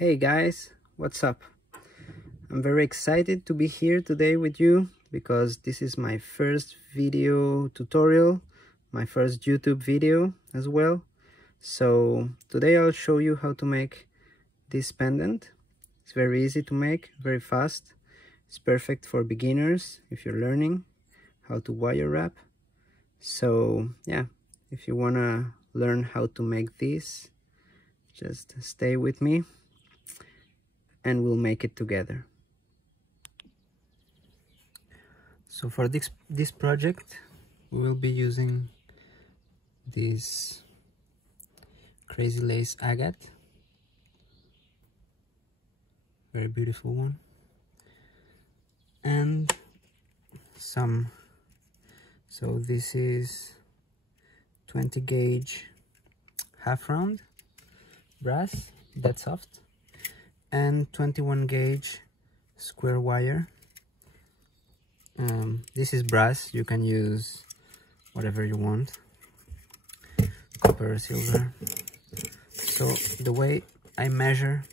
Hey guys, what's up? I'm very excited to be here today with you because this is my first video tutorial, my first YouTube video as well. So today I'll show you how to make this pendant. It's very easy to make, very fast. It's perfect for beginners if you're learning how to wire wrap. So yeah, if you wanna learn how to make this, just stay with me and we'll make it together. So for this project we will be using this crazy lace agate, very beautiful one, and some, so this is 20 gauge half round brass, dead soft, and 21 gauge square wire. This is brass, you can use whatever you want, copper or silver. So the way I measure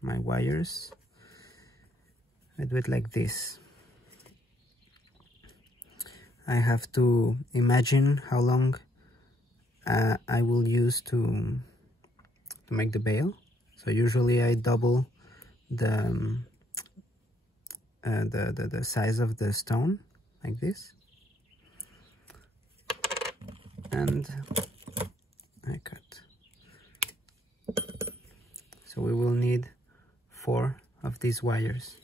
my wires, I do it like this. I have to imagine how long I will use to make the bail. So usually I double the size of the stone like this, and I cut. So we will need 4 of these wires.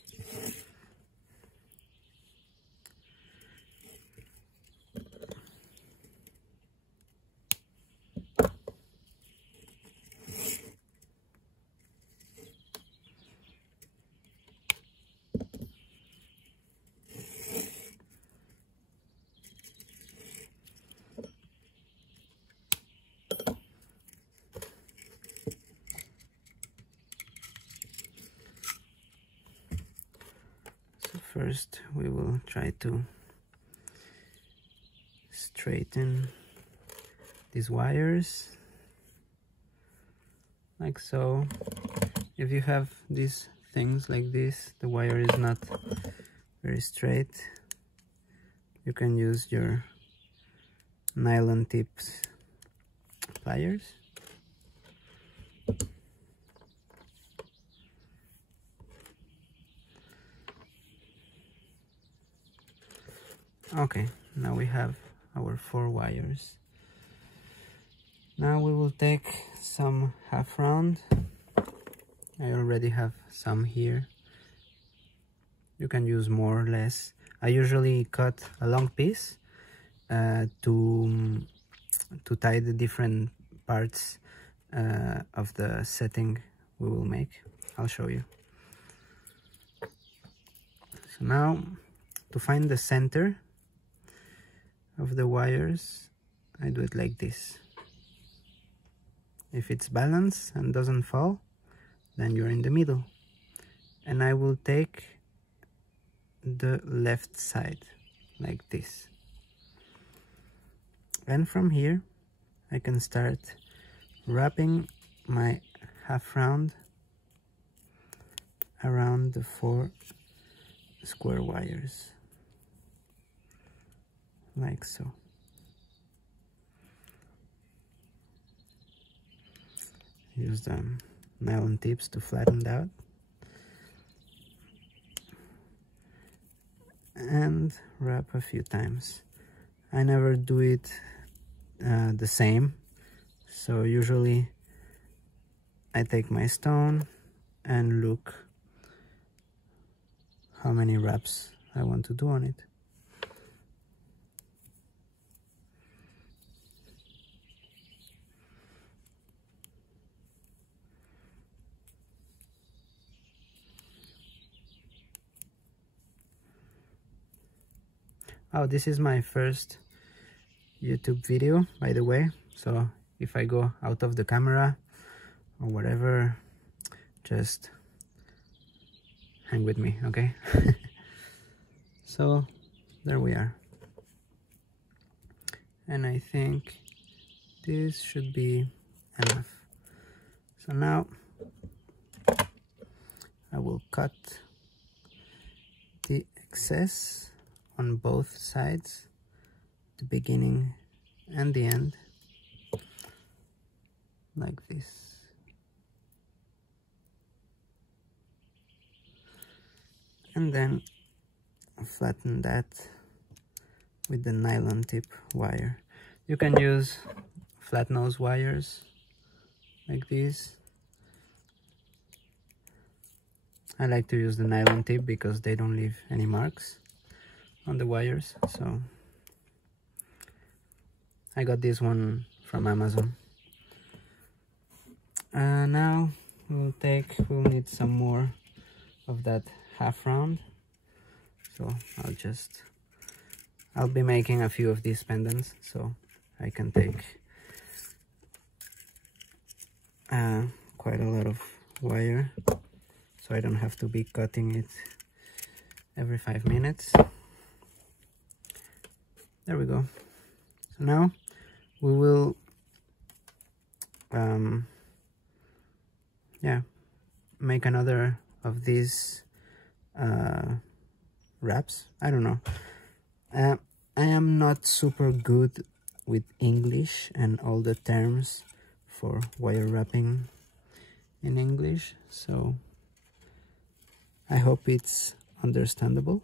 First, we will try to straighten these wires, like so. If you have these things like this, the wire is not very straight, you can use your nylon tips pliers. Okay, now we have our 4 wires. Now we will take some half round. I already have some here. You can use more or less. I usually cut a long piece to tie the different parts of the setting we will make. I'll show you. So now, to find the center of the wires, I do it like this. If it's balanced and doesn't fall, then you're in the middle. And I will take the left side like this. And from here I can start wrapping my half round around the 4 square wires, like so. Use the nylon tips to flatten it out, and wrap a few times. I never do it the same, so usually I take my stone and look how many wraps I want to do on it. Oh, this is my first YouTube video, by the way, so if I go out of the camera or whatever, just hang with me, okay? So there we are, and I think this should be enough. So now will cut the excess on both sides, the beginning and the end, like this. And then flatten that with the nylon tip wire. You can use flat nose wires like this. I like to use the nylon tip because they don't leave any marks on the wires. So I got this one from Amazon. Now we'll need some more of that half round. So I'll be making a few of these pendants, so I can take quite a lot of wire, so I don't have to be cutting it every 5 minutes. There we go. So now we will make another of these wraps. I don't know. I am not super good with English and all the terms for wire wrapping in English, so I hope it's understandable.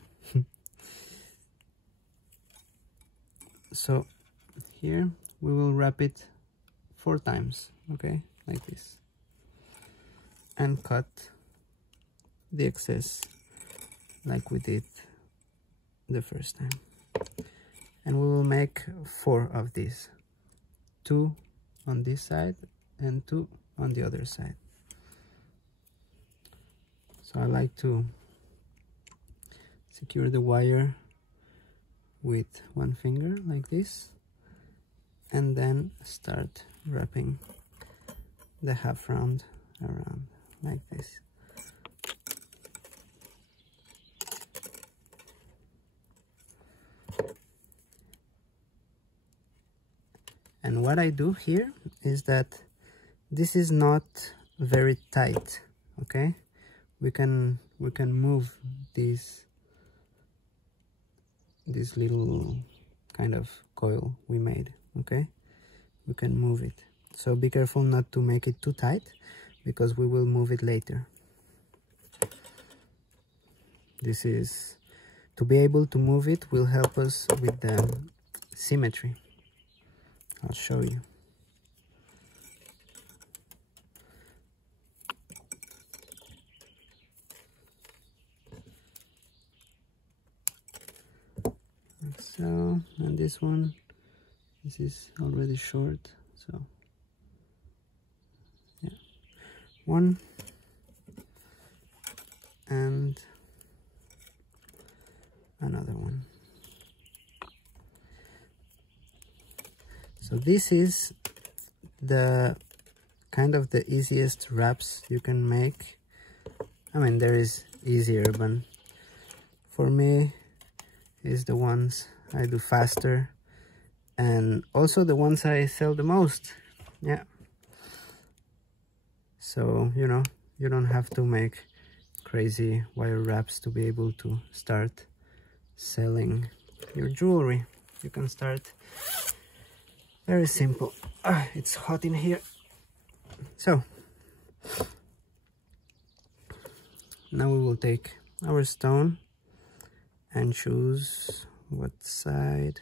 So here we will wrap it 4 times, okay, like this, and cut the excess like we did the first time. And we will make 4 of these, 2 on this side and 2 on the other side. So I like to secure the wire with 1 finger like this, and then start wrapping the half round around like this. And what I do here is that this is not very tight, okay? We can move this little kind of coil we made, okay? We can move it. So be careful not to make it too tight, because we will move it later. This is, to be able to move it will help us with the symmetry. I'll show you. Like so, and this is already short, so yeah, 1 and another one. So this is the kind of the easiest wraps you can make. I mean, there is easier, but for me is the ones I do faster, and also the ones I sell the most. Yeah. So, you know, you don't have to make crazy wire wraps to be able to start selling your jewelry. You can start very simple. It's hot in here. So now we will take our stone and choose what side.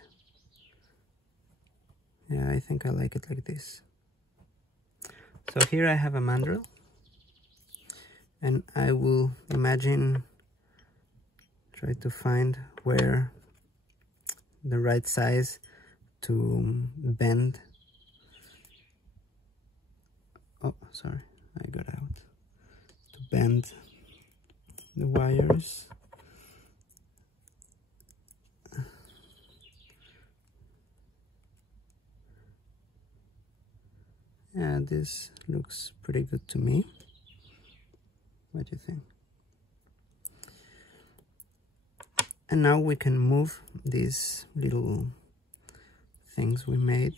Yeah, I think I like it like this. So here I have a mandrel, and I will try to find where the right size to bend. Oh, sorry, I got out. To bend the wires. Yeah, this looks pretty good to me. What do you think? And now we can move these little things we made.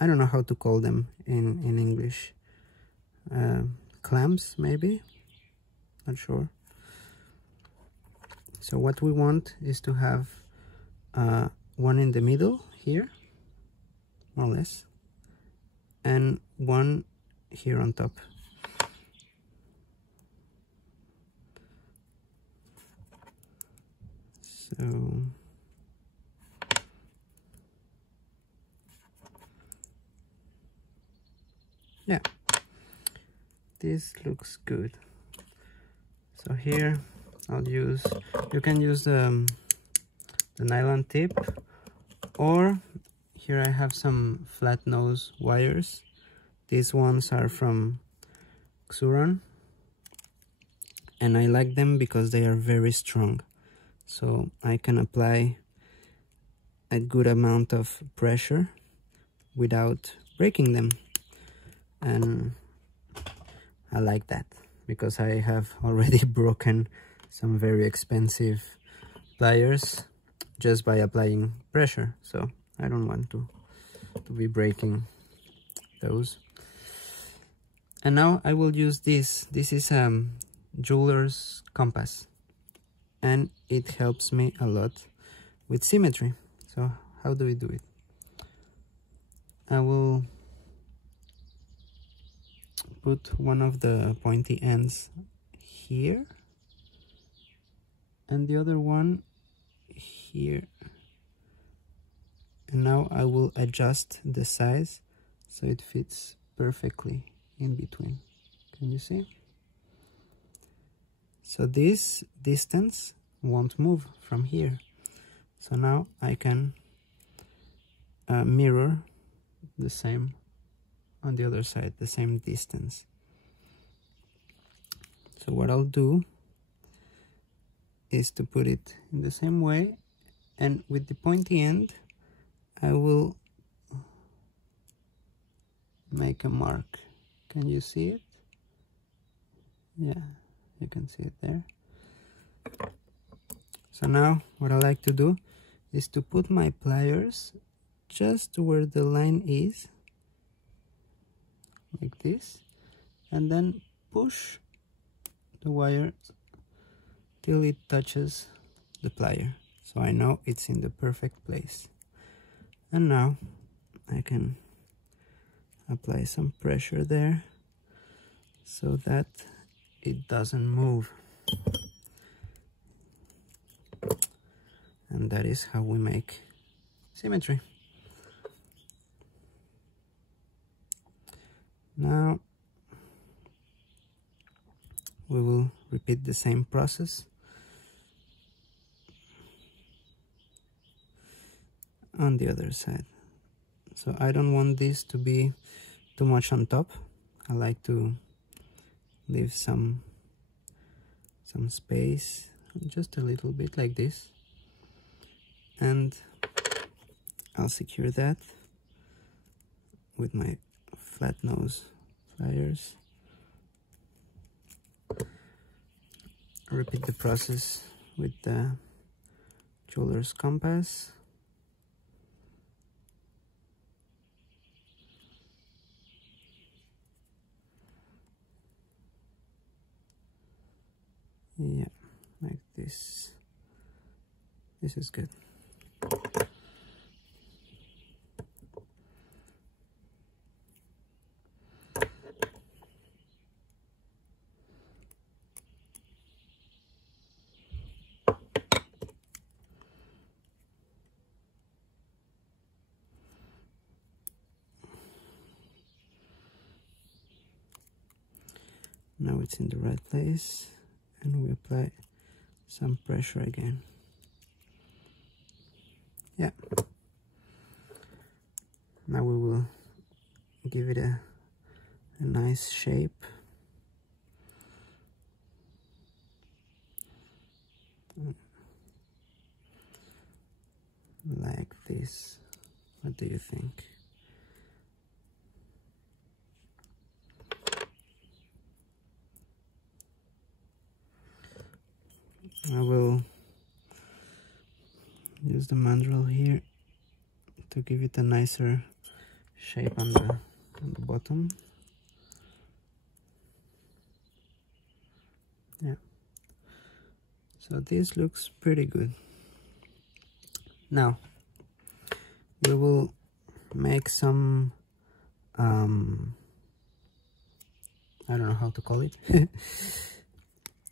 I don't know how to call them in English. Clamps, maybe? Not sure. So what we want is to have one in the middle here, more or less, and one here on top. So yeah, this looks good. So here I'll use, you can use the nylon tip, or here I have some flat nose wires. These ones are from Xuron, and I like them because they are very strong. So I can apply a good amount of pressure without breaking them. And I like that because I have already broken some very expensive pliers just by applying pressure. So I don't want to be breaking those. And now I will use this. This is jeweler's compass, and it helps me a lot with symmetry. So how do we do it? I will put one of the pointy ends here and the other one here, and now I will adjust the size so it fits perfectly in between. Can you see? So this distance won't move from here. So now I can mirror the same on the other side, the same distance. So what I'll do is to put it in the same way, and with the pointy end I will make a mark. Can you see it? Yeah, you can see it there. So now what I like to do is to put my pliers just where the line is, like this, and then push the wire till it touches the plier, so I know it's in the perfect place. And now I can apply some pressure there so that it doesn't move. And that is how we make symmetry. Now we will repeat the same process on the other side. So I don't want this to be too much on top. I like to leave some space, just a little bit like this, and I'll secure that with my flat nose pliers. Repeat the process with the jeweler's compass. Yeah, like this. This is good. Now it's in the right place, and we apply some pressure again. Yeah. Now we will give it a nice shape. Like this. What do you think? I will use the mandrel here to give it a nicer shape on the bottom. Yeah. So this looks pretty good. Now we will make some I don't know how to call it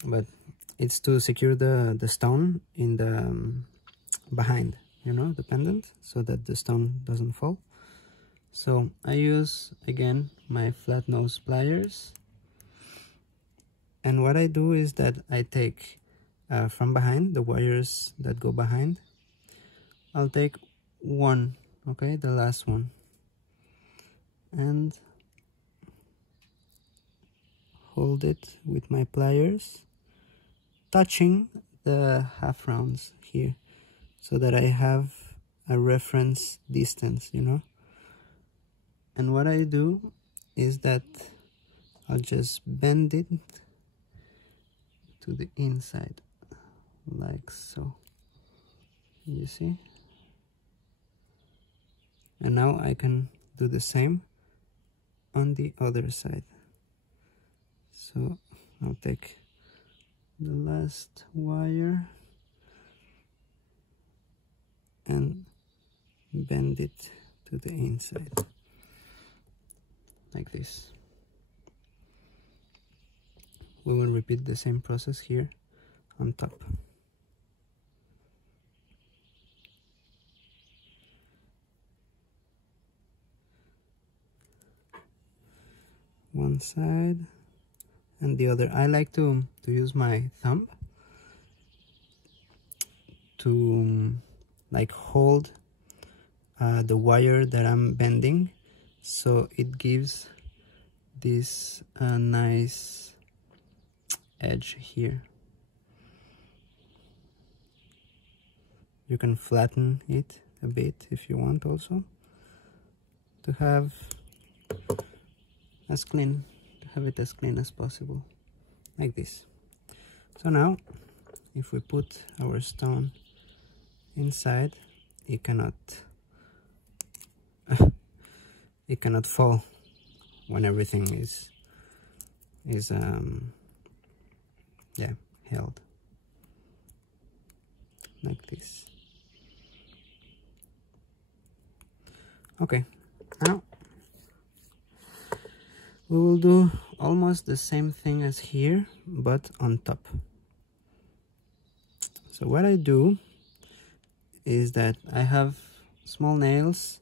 but it's to secure the stone in the behind, you know, the pendant, so that the stone doesn't fall. So I use again my flat nose pliers, and what I do is that I take from behind the wires that go behind. I'll take one, okay, the last one, and hold it with my pliers, touching the half rounds here, so that I have a reference distance, you know. And what I do is that I'll just bend it to the inside, like so, you see. And now I can do the same on the other side. So I'll take the last wire and bend it to the inside, like this. We will repeat the same process here on top. One side and the other. I like to use my thumb to like hold the wire that I'm bending, so it gives this nice edge here. You can flatten it a bit if you want, also to have as clean, to have it as clean as possible, like this. So now if we put our stone inside, it cannot it cannot fall when everything is yeah, held like this. Okay, now we will do almost the same thing as here, but on top. So what I do is that I have small nails,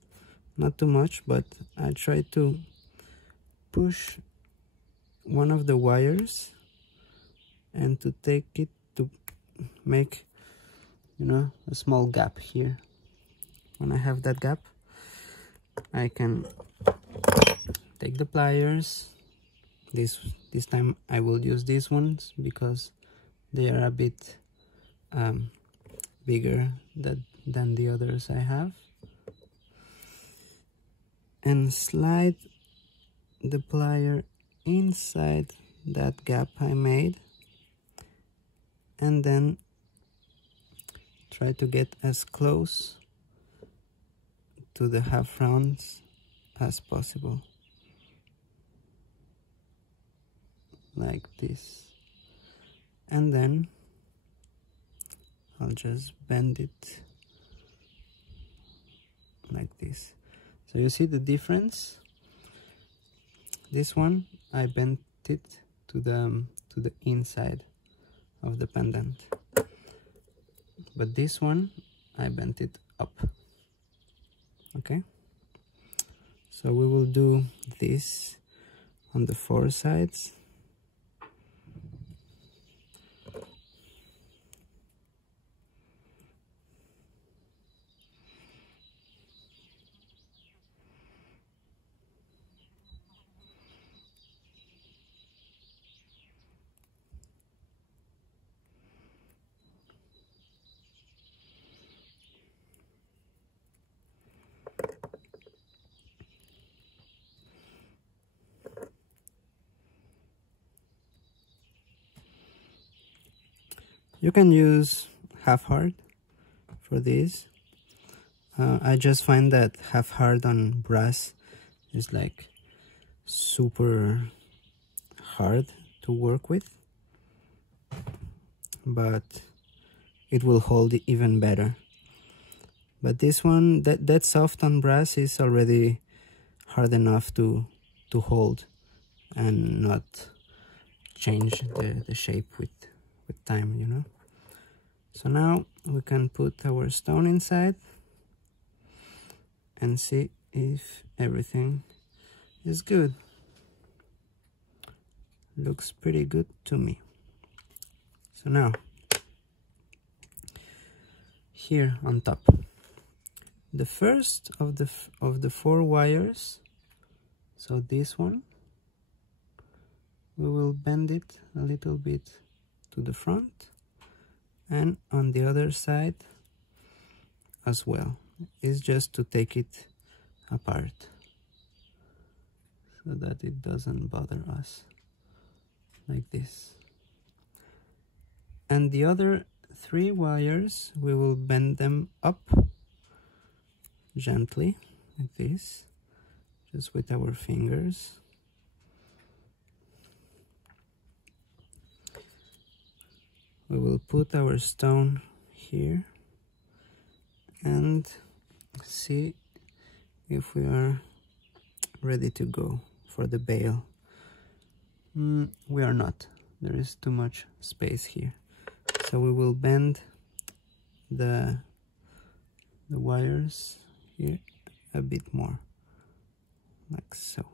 not too much, but I try to push one of the wires and to take it to make, you know, a small gap here. When I have that gap, I can take the pliers. This time I will use these ones because they are a bit bigger than the others I have, and slide the plier inside that gap I made, and then try to get as close to the half rounds as possible, like this. And then I'll just bend it like this. So you see the difference? This one I bent it to the inside of the pendant, but this one I bent it up. Okay, so we will do this on the 4 sides. You can use half hard for this. I just find that half hard on brass is like super hard to work with, but it will hold it even better. But this one, that soft on brass is already hard enough to hold and not change the shape with time, you know. So now we can put our stone inside and see if everything is good. Looks pretty good to me. So now, here on top, the first of the 4 wires, so this one, we will bend it a little bit to the front, and on the other side as well. It's just to take it apart so that it doesn't bother us, like this. And the other 3 wires, we will bend them up gently, like this, just with our fingers. We will put our stone here and see if we are ready to go for the bale. We are not. There is too much space here. So we will bend the wires here a bit more, like so.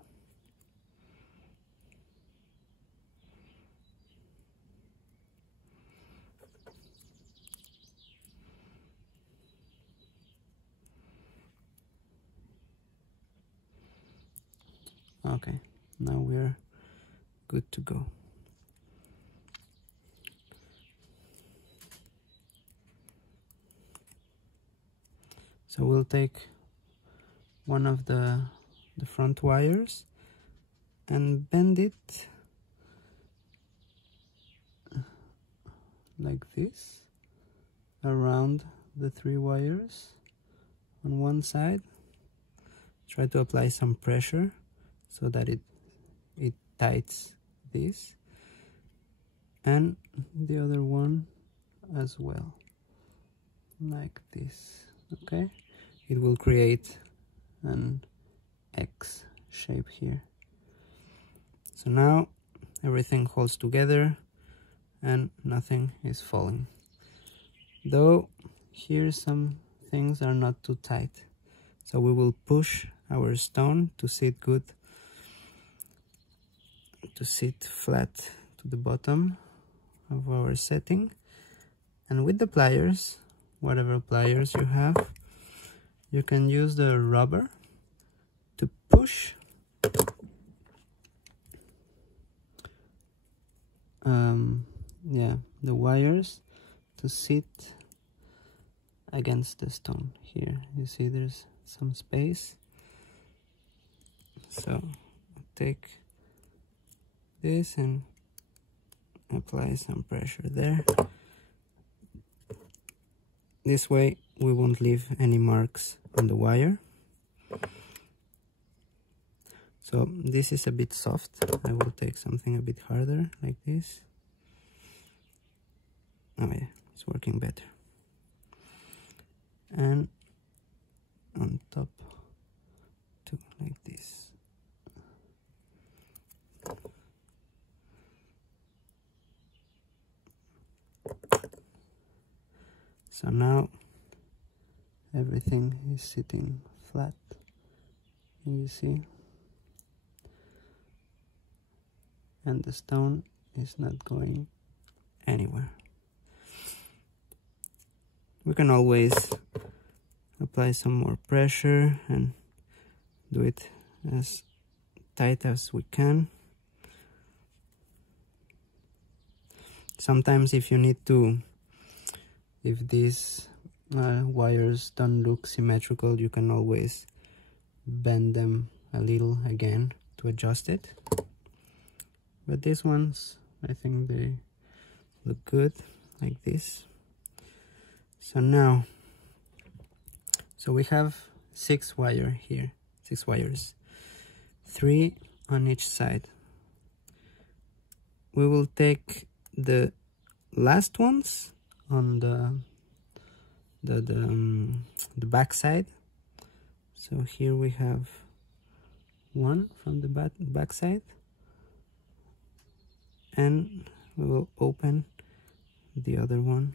Okay, now we're good to go. So we'll take one of the front wires and bend it like this around the 3 wires on one side. Try to apply some pressure so that it tightens this, and the other one as well, like this. Okay, it will create an X shape here. So now everything holds together and nothing is falling, though here some things are not too tight. So we will push our stone to sit good, to sit flat to the bottom of our setting, and with the pliers, whatever pliers you have, you can use the rubber to push the wires to sit against the stone. Here you see there's some space, so take this and apply some pressure there. This way we won't leave any marks on the wire. So this is a bit soft. I will take something a bit harder, like this. Oh yeah, it's working better. And on top too, like this. So now everything is sitting flat, you see, and the stone is not going anywhere. We can always apply some more pressure and do it as tight as we can. Sometimes if you need to, if these wires don't look symmetrical, you can always bend them a little again to adjust it. But these ones, I think they look good, like this. So now, so we have 6 wires here, 6 wires, 3 on each side. We will take the last ones on the the back side. So here we have one from the back side, and we will open the other one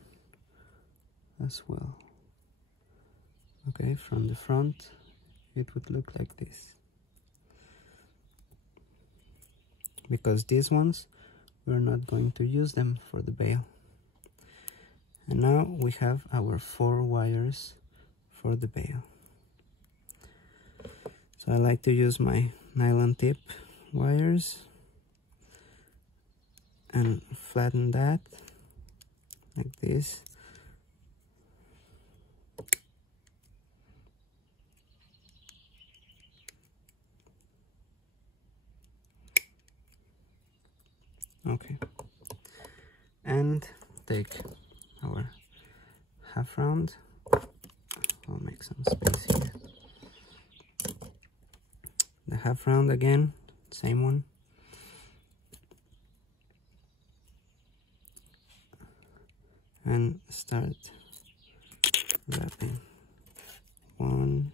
as well. Okay, from the front it would look like this, because these ones we're not going to use them for the bail. And now we have our 4 wires for the bail. So I like to use my nylon tip wires and flatten that like this. Okay, and take our half round. I'll make some space here. The half round again, same one. And start wrapping. 1,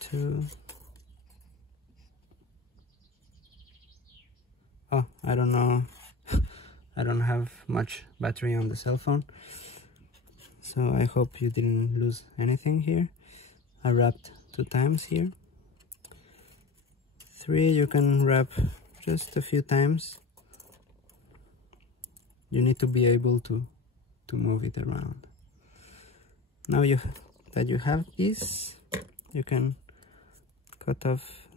2. Oh, I don't know. I don't have much battery on the cell phone, so I hope you didn't lose anything here. I wrapped 2 times here. 3, you can wrap just a few times. You need to be able to move it around. Now that you have this, you can cut off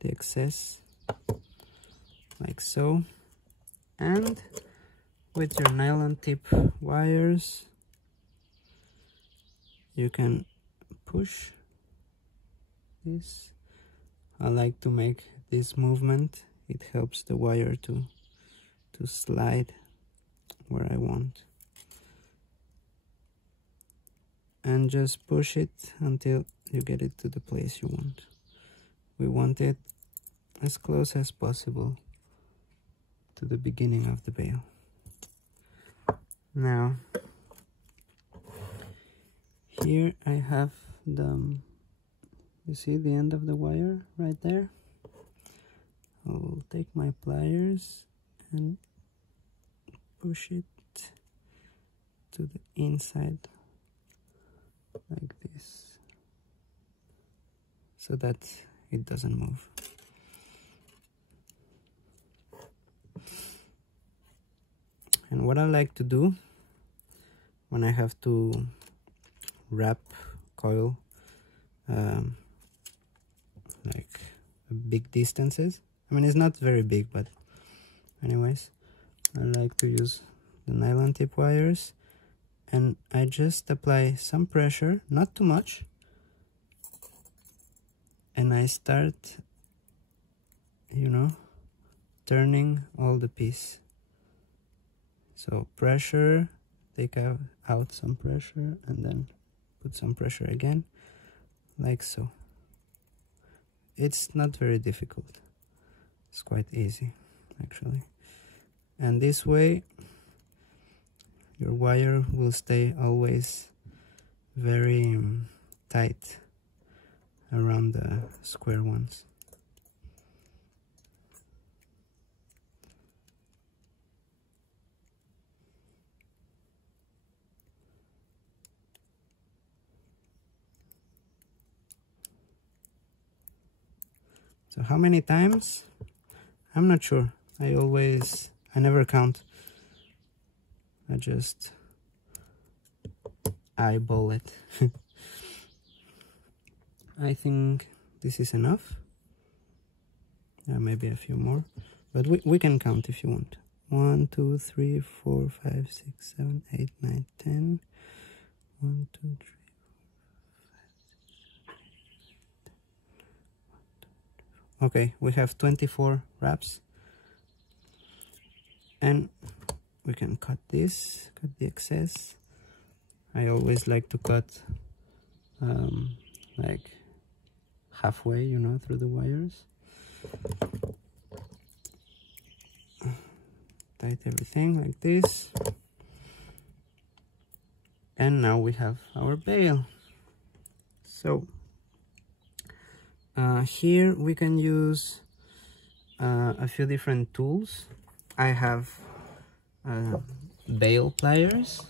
the excess like so, and with your nylon tip wires you can push this. I like to make this movement. It helps the wire to slide where I want, and just push it until you get it to the place you want. We want it as close as possible to the beginning of the bail. Now here I have you see the end of the wire right there? I'll take my pliers and push it to the inside like this, so that it doesn't move. And what I like to do when I have to wrap coil like big distances, I mean, it's not very big, but anyways, I like to use the nylon tip wires, and I just apply some pressure, not too much, and I start, you know, turning all the piece. So pressure, take out some pressure, and then put some pressure again, like so. It's not very difficult. It's quite easy, actually. And this way, your wire will stay always very tight around the square ones. So how many times? I'm not sure. I never count. I just eyeball it. I think this is enough. Maybe a few more, but we can count if you want. 1, 2, 3, 4, 5, 6, 7, 8, 9, 10. 1, 2, 3. Okay, we have 24 wraps, and we can cut this, cut the excess. I always like to cut like halfway, you know, through the wires. Tight everything like this. And now we have our bale. So here we can use a few different tools. I have bale pliers,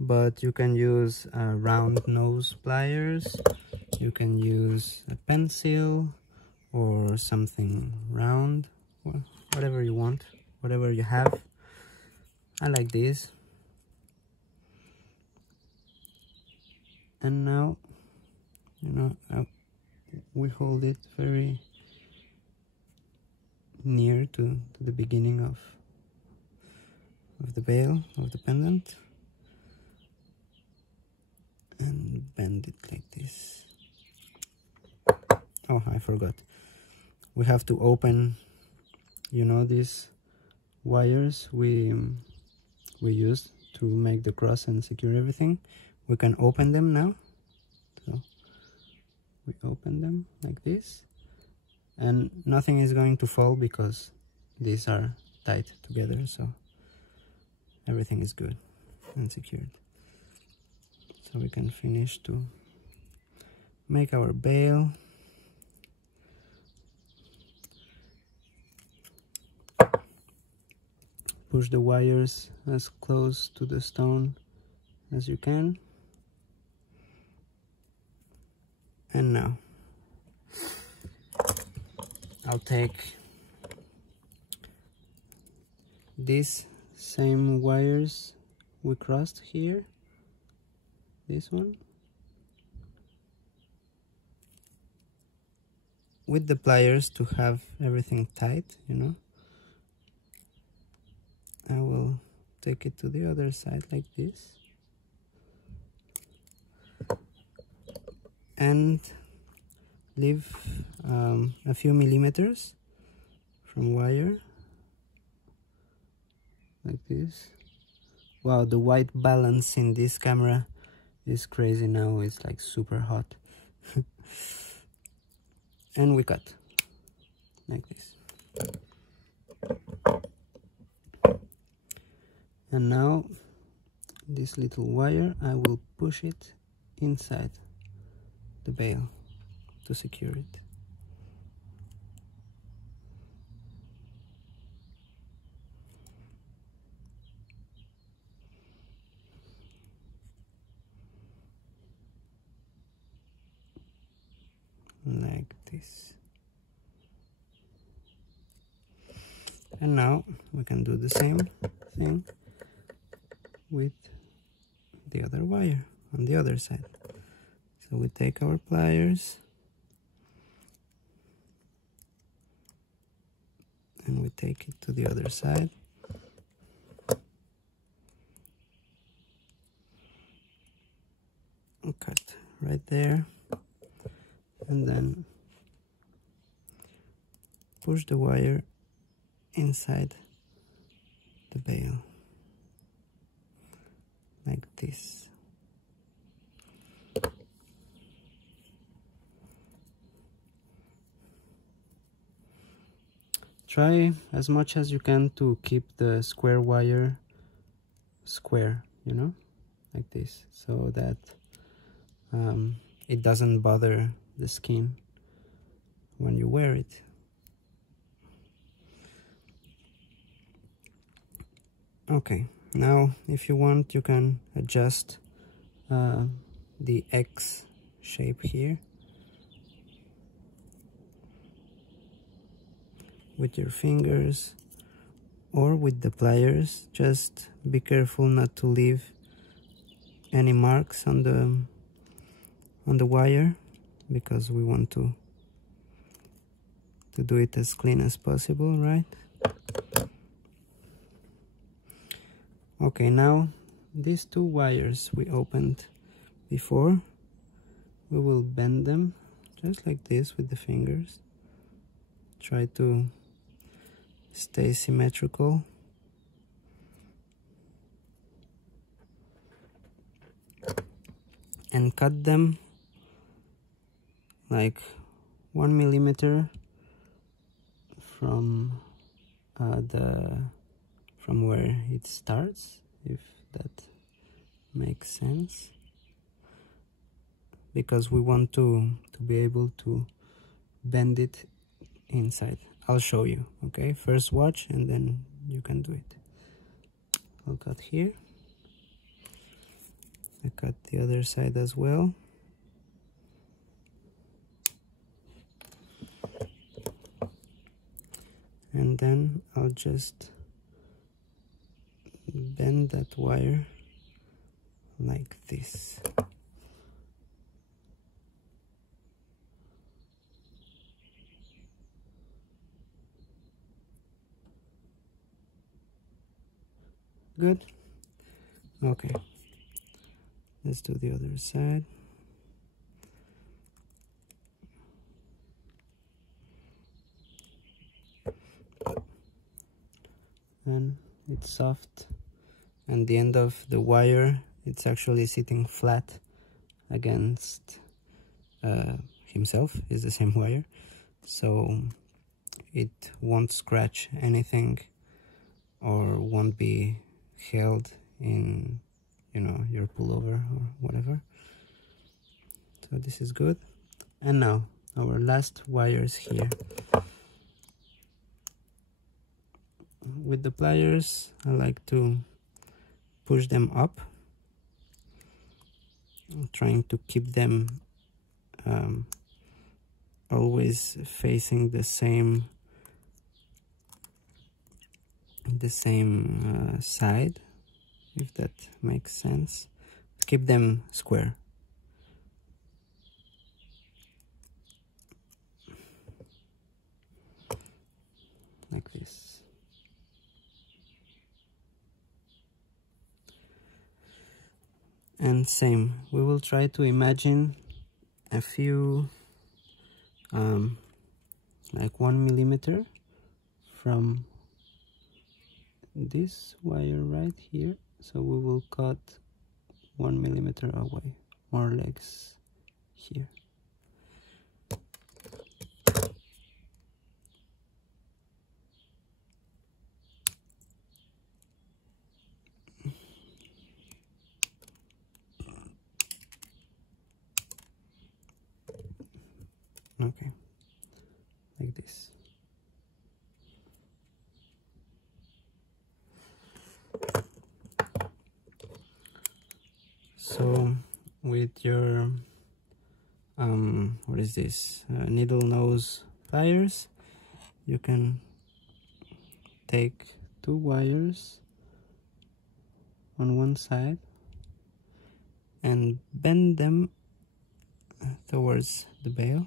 but you can use round nose pliers. You can use a pencil or something round, whatever you want, whatever you have. I like this. And now, you know, we hold it very near to the beginning of the bale, of the pendant, and bend it like this. Oh, I forgot. We have to open, you know, these wires we used to make the cross and secure everything. We can open them now. So we open them like this, and nothing is going to fall because these are tight together, so everything is good and secured. So we can finish to make our bale. Push the wires as close to the stone as you can. And now I'll take these same wires we crossed here, this one, with the pliers to have everything tight, you know. I will take it to the other side like this, and leave a few millimeters from wire like this. Wow, the white balance in this camera is crazy now. It's like super hot. And we cut like this. And now this little wire, I will push it inside the bale to secure it. Like this. And now we can do the same thing with the other wire on the other side. So we take our pliers and we take it to the other side. And cut right there, and then push the wire inside the bale like this. Try as much as you can to keep the square wire square, you know, like this, so that it doesn't bother the skin when you wear it. Okay, now if you want, you can adjust the X shape here with your fingers or with the pliers. Just be careful not to leave any marks on the wire, because we want to do it as clean as possible, right? Okay, now these two wires we opened before, we will bend them just like this with the fingers. Try to stay symmetrical. And cut them like 1 millimeter from where it starts, if that makes sense, because we want to be able to bend it inside. I'll show you, okay? First watch and then you can do it. I'll cut here. I cut the other side as well. And then I'll just bend that wire like this. Good? Okay. Let's do the other side. And it's soft, and the end of the wire, it's actually sitting flat against himself. It's the same wire, so it won't scratch anything or won't be held in, you know, your pullover or whatever. So this is good. And now our last wires here. With the pliers, I like to push them up. I'm trying to keep them always facing the same side, if that makes sense. Keep them square. Like this. And same, we will try to imagine a few like 1 millimeter from this wire right here. So we will cut 1 millimeter away, more or less here. Okay, like this. So with your what is this, needle nose pliers, you can take 2 wires on one side and bend them towards the bail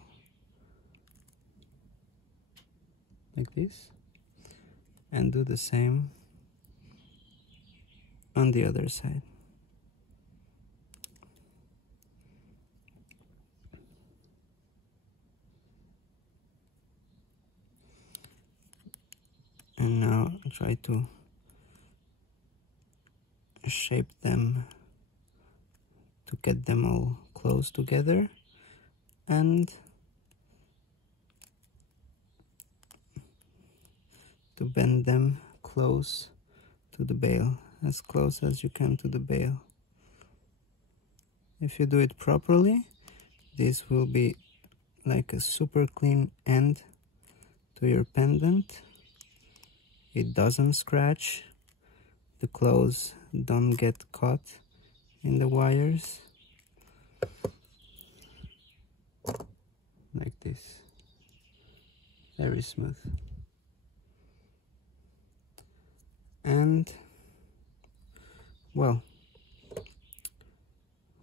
like this, and do the same on the other side. And now try to shape them to get them all close together, and to bend them close to the bail, as close as you can to the bail. If you do it properly, this will be like a super clean end to your pendant. It doesn't scratch, the clothes don't get caught in the wires, like this, very smooth. And well,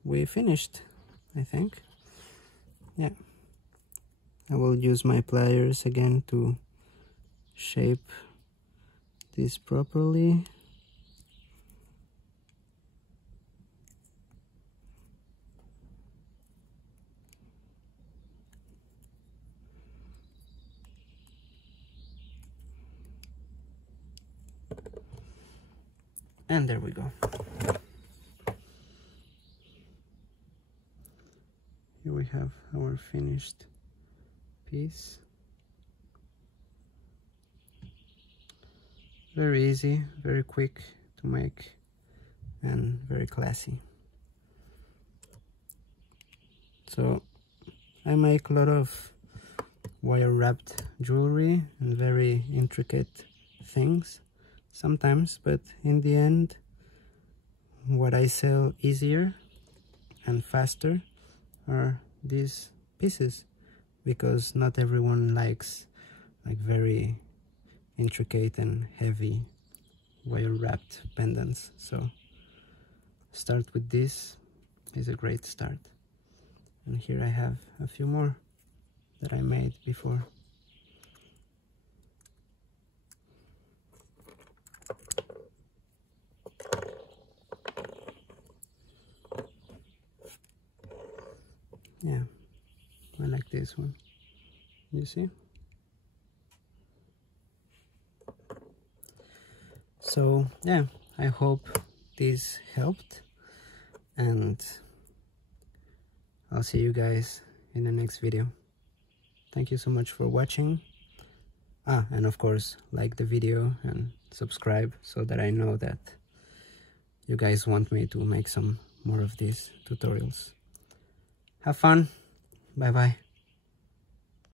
we finished, I think. Yeah, I will use my pliers again to shape this properly. And there we go. Here we have our finished piece. Very easy, very quick to make, and very classy. So I make a lot of wire wrapped jewelry and very intricate things sometimes, but in the end what I sell easier and faster are these pieces, because not everyone likes like very intricate and heavy wire wrapped pendants. So start with this is a great start. And here I have a few more that I made before. Yeah, I like this one. You see? So yeah, I hope this helped, and I'll see you guys in the next video. Thank you so much for watching. And of course, like the video and subscribe so that I know that you guys want me to make some more of these tutorials. Have fun. Bye bye.